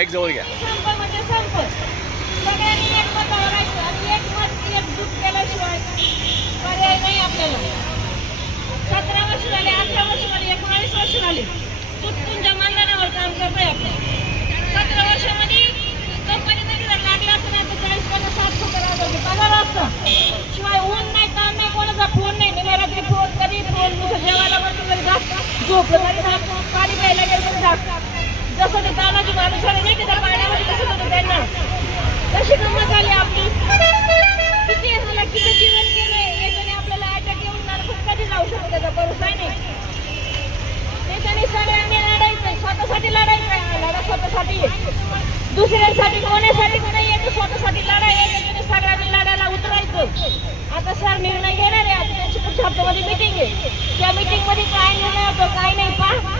Mic जवळ घ्या. संप म्हणजे संप. सगळ्यांनी एकमतावर राहायचं आणि एकजूट केल्याशिवाय पर्याय नाही आपल्याला. 17 वर्ष झाले, 18 वर्ष झाले, 19 वर्ष झाले तुटपुंच्या मानधनावर काम करतोय आपण. 17 वर्षामध्ये कंपनीमध्ये जर लागला असं नाही तर 40-50-60-70 पगार असतं. शिवाय ऊन नाही, काम नाही, कोणाचा फोन नाही. निघारात्री फोन, कधी फोन, नुसतं जेवायला बसलं तरी जात, झोपलं तरी जात, पाणी प्यायला गेलं तरी जात. जसं ते तानाजी माणूसाने नाही का पाण्यामध्ये कसं होतं त्यांना, तशी गंमत झाली आपली. किती ह्याला किती जीवन केलंय याच्याने आपल्याला अटॅक येऊन कधी जाऊ शकतो त्याचा भरोसा नाही. त्याच्याने सगळ्यांनी लढायचं, स्वतःसाठी लढायचं. लढा स्वतःसाठी, दुसऱ्यांसाठी कोणासाठी नाही येतं, स्वतःसाठी लढायचं. त्याच्याने सगळ्यांनी लढायला उतरायचं. आता सर निर्णय घेणार आहे. आता त्यांची पुढच्या हप्त्यामध्ये मीटिंग आहे. त्या मीटिंग मध्ये काय निर्णय होतो काय नाही पहा.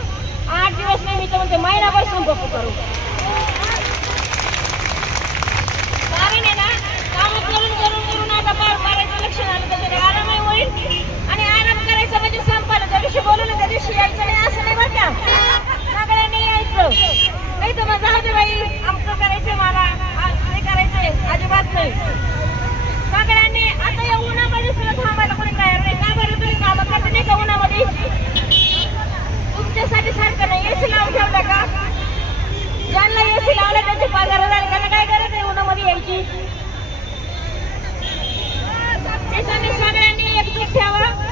8 दिवस नाही, मी तर म्हणते महिनाभर संप करू. कारण आहे ना, काम करून करून करून आता मारायचं लक्षण आलं. त्याच्याने आरामही होईल आणि आराम करायचं म्हणजे संपायला. त्या दिवशी बोलू ना त्या दिवशी यायचं नाही असं नाही बरं का. सगळ्यांनी यायचं. नाही तर मग जाऊ दे बाई आमचं करायचंय, मला नाही करायचंय, अजिबात नाही. सगळ्यांनी आता या उन्हामध्ये सुद्धा थांबायला कोणी तयार नाही. का बरं तुम्ही कामं करता नाही का उन्हामध्ये? तुमच्यासाठी सारखं नाही. एसी लावून ठेवता का? ज्यांना एसी लावला त्याचे पगार झाले, त्यांना काय गरज आहे उन्हामध्ये यायची? त्यासाठी सगळ्यांनी एकजूट ठेवा.